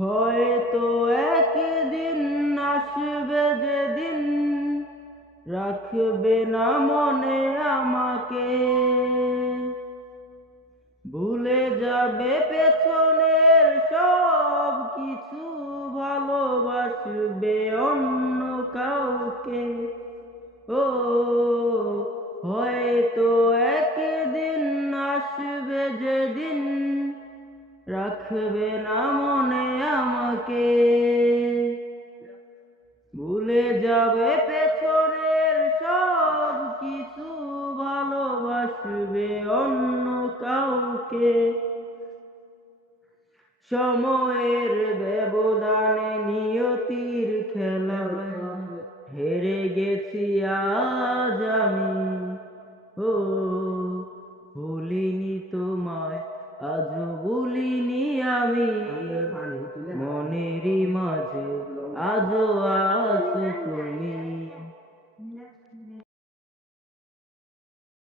হয়তো একদিন আসবে যেদিন রাখবে না মনে আমাকে, ভুলে যাবে পেছনের সব কিছু, ভালোবাসবে অন্য কাউকে। ও হয়তো একদিন আসবে যেদিন রাখবে না মনে আমাকে, ভুলে যাবে পেছনের সব কিছু, ভালোবাসবে অন্য কাউকে। সময়ের ব্যবধানে নিয়তির খেলায় হেরে গেছি আজ আমি। ও ভুলিনি তোমায়, আজও ভুলিনি আমি, মনেরই মাঝে আজও